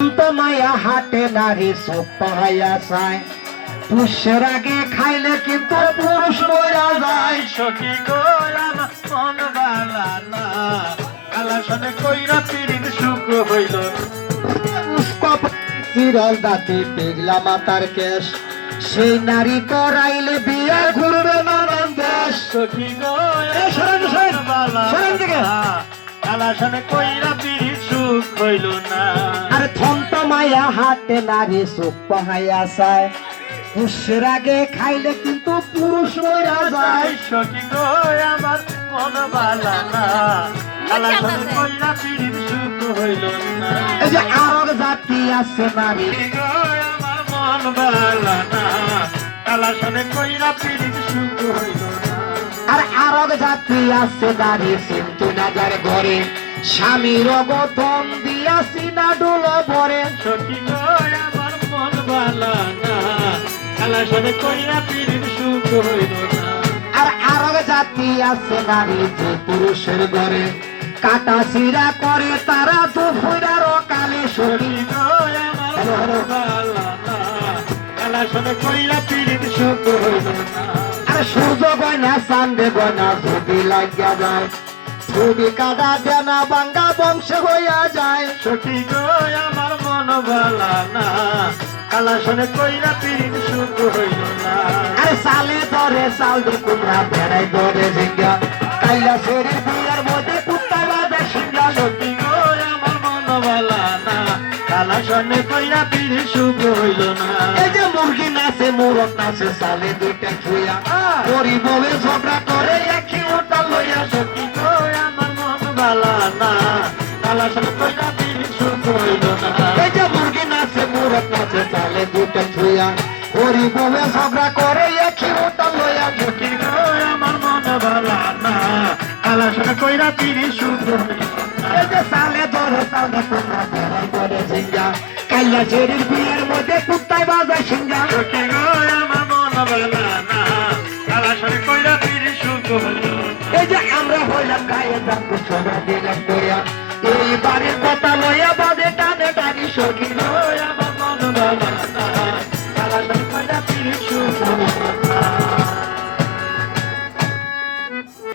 মায়া হাটে নারী চোখ পাহাইয়া চায়, পুষ্যের আগে খাইলে কিন্তু পুরুষ মরা যায়। সখী গো আমার মন বালা না, কালাসনে কইরা পিরিন সুখ হইল। চিরল দাঁতি পিগলা মাতার কেশ, সেই নারী করাইলে বিয়ে ঘুরবে নানান দেশ। সখী গো সরেন, সরেন, বালা সরেন দিকে। না, কালাসনে কইরা পিরিন সুখ হইল না। আর থন্ত মায়া হাটে নারী চোখ পাহাইয়া চায়, পুষ্যের আগে খাইলে কিন্তু পুরুষ মরা যায়। সখী গো আমার মন বালা না, কালাসনে কইরা পিরিন সুখ হইল না। এই যে আরব জাতি আছে নারী, সখী গো আমার মন বালা না, কালাসনে কইরা পিরিন সুখ হইল না। আর আরব জাতি আছে নারী কিন্তু না যার ঘরে, স্বামীর অবতন দিয়াছি না ডুলো ভরে। সখী গো আমার মন বালা না, কালাসনে কইরা পিরিন সুখ হইল না। আর আরব জাতি আছে নারী যে পুরুষের ঘরে, কাটা চিরা করে তারা দুপুরার কালে। সখী সখী গো আমার মন বালা না, কালাসনে কইরা পিরিন সুখ হইল না। আর সূর্য গয়না চান্দে গয়না যদি লাগিয়া যায়, ছবি কাটা দেনা বাঙ্গা বংশ হইয়া যায়। সখী গো আমার মন বালা না, কালাসনে কইরা পিরিন সুখ হইল না। আর সালে ধরে চাল দে কুমড়া বেড়াই ধরে ঝিঙ্গা, কাইলা শরীর বিয়ার মধ্যে কুত্তা বাঁধে সিঙ্গা। সখী গো আমার মন বালা না, কালাসনে কইরা পিরিন সুখ হইল না। এই যে মুরগি নাচে মুরগ নাচে সালে দুইটা ছুঁয়া, পরি বলে ঝগড়া করে একই ওটা লইয়া। সখী গো আমার মন বালা না, কালাসনে কইরা পিরিন সুখ হইল না। এই যে মুরগি নাচে মুরগ নাচে সালে দুইটা ছুঁয়া, পরি বলে ঝগড়া করে একই ওটা লইয়া। সখী গো আমার মন বালা না, কালাসনে কইরা পিরিন সুখ হইল না। এই যে সালে ধরে সালে কুমড়া বেড়াই ধরে ঝিঙ্গা, কাইলা শরীর বিয়ার মধ্যে কুত্তায় বাজায় সিঙ্গা। সখী গো আমার মন বালা না, কালাসনে কইরা পিরিন সুখ হইল না। এই যে আমরা হইলাম গায়ে দাম সবাই